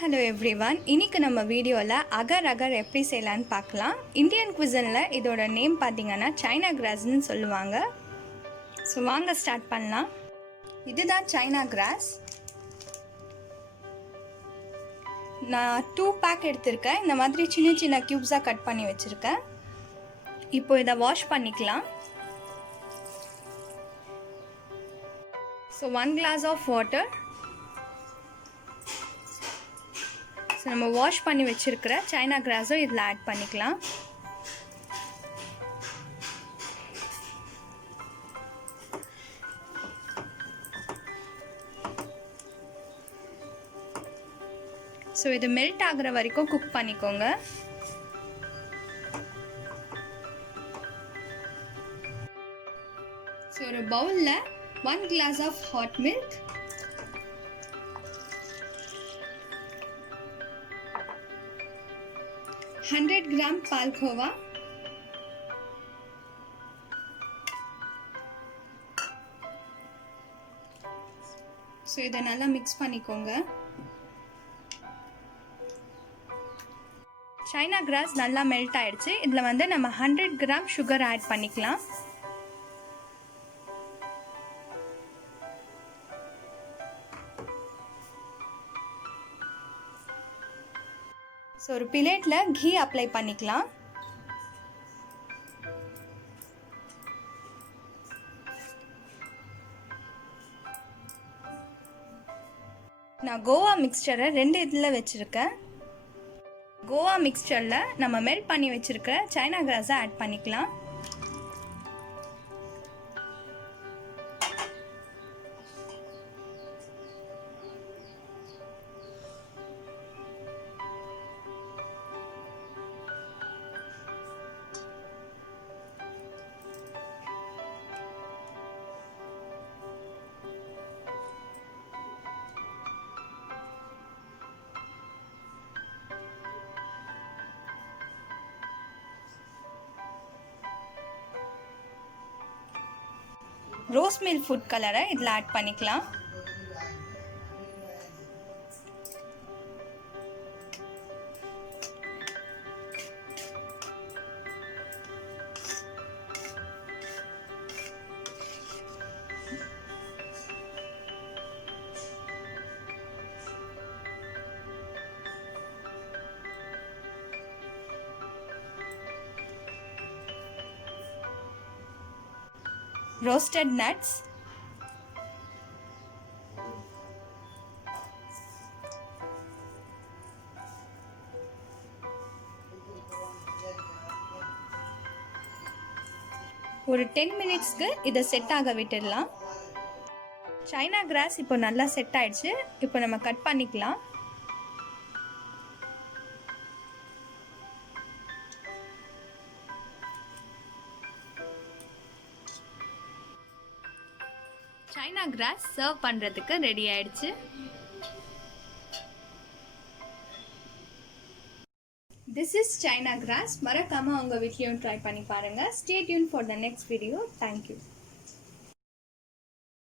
Hello everyone. இன்னைக்கு நம்ம வீடியோல அகர் அகர் எப்படி செய்யலாம்னு பார்க்கலாம். இந்தியன் cuisineல இதோட நேம் பாத்தீங்கன்னா சைனா கிராஸ்னு சொல்லுவாங்க. சோ வாங்க ஸ்டார்ட் பண்ணலாம். இதுதான் சைனா கிராஸ். நான் 2 பேக் எடுத்துர்க்கேன். இந்த மாதிரி சின்ன சின்ன கியூப்ஸா கட் பண்ணி வச்சிருக்கேன். இப்போ இத வாஷ் பண்ணிக்கலாம். So 1 glass of water. So நம்ம வாஷ் பண்ணி வச்சிருக்கிற சைனா கிராஸை இதில் ஆட் பண்ணிக்கலாம். ஸோ இது மெல்ட் ஆகிற வரைக்கும் குக் பண்ணிக்கோங்க. ஸோ ஒரு பவுலில் 1 glass of hot milk, 100 gram பால்கோவா, ஸோ இதை நல்லா மிக்ஸ் பண்ணிக்கோங்க. சைனா கிராஸ் நல்லா மெல்ட் ஆயிடுச்சு. இதில் வந்து நம்ம 100 gram சுகர் ஆட் பண்ணிக்கலாம். ஸோ ஒரு பிளேட்டில் கீ அப்ளை பண்ணிக்கலாம். நான் கோவா மிக்ஸ்சரை 2 இதில் வச்சுருக்கேன். கோவா மிக்ஸ்சரில் நம்ம மெல்ட் பண்ணி வச்சுருக்க சைனா கிராஸை ஆட் பண்ணிக்கலாம். ரோஸ் மில்க் ஃபுட் கலரை இதில் ஆட் பண்ணிக்கலாம். roasted nuts, ஒரு 10 மினிட்ஸ்க்கு இதை செட் ஆக விட்டுடலாம். சைனா கிராஸ் இப்போ நல்லா செட் ஆயிடுச்சு. இப்போ நம்ம கட் பண்ணிக்கலாம். சைனா கிராஸ் சர்வ் பண்ணுறதுக்கு ரெடி ஆயிடுச்சு. This is China grass. மறக்காம உங்க வீட்லயும் ட்ரை பண்ணி பாருங்க. Stay tuned for the next video. Thank you.